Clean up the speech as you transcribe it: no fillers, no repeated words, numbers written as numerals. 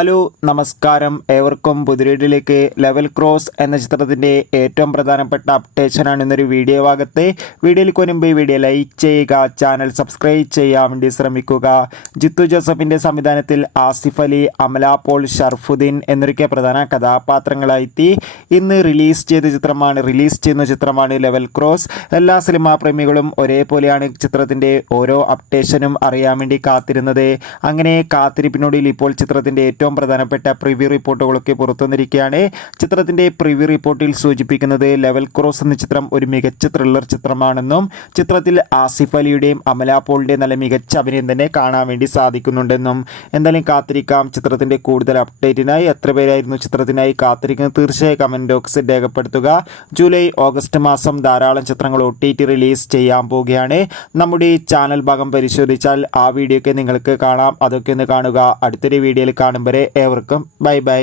Hello നമസ്കാരം, ഏവർക്കും പുതിരീഡിലേക്ക്. Level cross എന്ന ചിത്രത്തിൻ്റെ ഏറ്റവും പ്രധാനപ്പെട്ട അപ്ഡേഷനാണ് ഇന്നൊരു വീഡിയോ ഭാഗത്ത്. വീഡിയോയിലേക്ക് മുൻപ് വീഡിയോ ലൈക്ക് ചെയ്യുക, ചാനൽ സബ്സ്ക്രൈബ് ചെയ്യാൻ വേണ്ടി ശ്രമിക്കുക. ജിത്തു ജോസഫിൻ്റെ സംവിധാനത്തിൽ ആസിഫ് അലി, അമല പോൾ, ഷർഫുദ്ദീൻ എന്നൊക്കെ പ്രധാന കഥാപാത്രങ്ങളായി ഇന്ന് റിലീസ് ചെയ്യുന്ന ചിത്രമാണ് ലെവൽ ക്രോസ്. എല്ലാ സിനിമാ പ്രേമികളും ഒരേപോലെയാണ് ചിത്രത്തിൻ്റെ ഓരോ അപ്ഡേഷനും അറിയാൻ വേണ്ടി കാത്തിരുന്നത്. അങ്ങനെ കാത്തിരിപ്പിനോടിൽ ഇപ്പോൾ ചിത്രത്തിൻ്റെ ഏറ്റവും പ്രധാനപ്പെട്ട പ്രിവ്യൂ റിപ്പോർട്ടുകളൊക്കെ പുറത്തുവന്നിരിക്കുകയാണ്. ചിത്രത്തിൻ്റെ പ്രിവ്യൂ റിപ്പോർട്ടിൽ സൂചിപ്പിക്കുന്നത് ലെവൽ ക്രോസ് എന്ന ചിത്രം ഒരു മികച്ച ത്രില്ലർ ചിത്രമാണെന്നും ചിത്രത്തിൽ ആസിഫ് അലിയുടെയും അമല പോളിൻ്റെയും നല്ല മികച്ച അഭിനയം തന്നെ കാണാൻ വേണ്ടി സാധിക്കുന്നുണ്ടെന്നും. എന്തായാലും കാത്തിരിക്കാം ചിത്രത്തിൻ്റെ കൂടുതൽ അപ്ഡേറ്റിനായി. എത്ര പേരായിരുന്നു ചിത്രത്തിനായി കാത്തിരിക്കുന്നത്? തീർച്ചയായും കമൻറ്റ് ബോക്സിൽ രേഖപ്പെടുത്തുക. ജൂലൈ ഓഗസ്റ്റ് മാസം ധാരാളം ചിത്രങ്ങൾ OTT റിലീസ് ചെയ്യാൻ പോവുകയാണ്. നമ്മുടെ ചാനൽ ഭാഗം പരിശോധിച്ചാൽ ആ വീഡിയോ ഒക്കെ നിങ്ങൾക്ക് കാണാം. അതൊക്കെ ഒന്ന് കാണുക. അടുത്തൊരു വീഡിയോയിൽ കാണും വരെ ഏവർക്കും ബൈ ബൈ.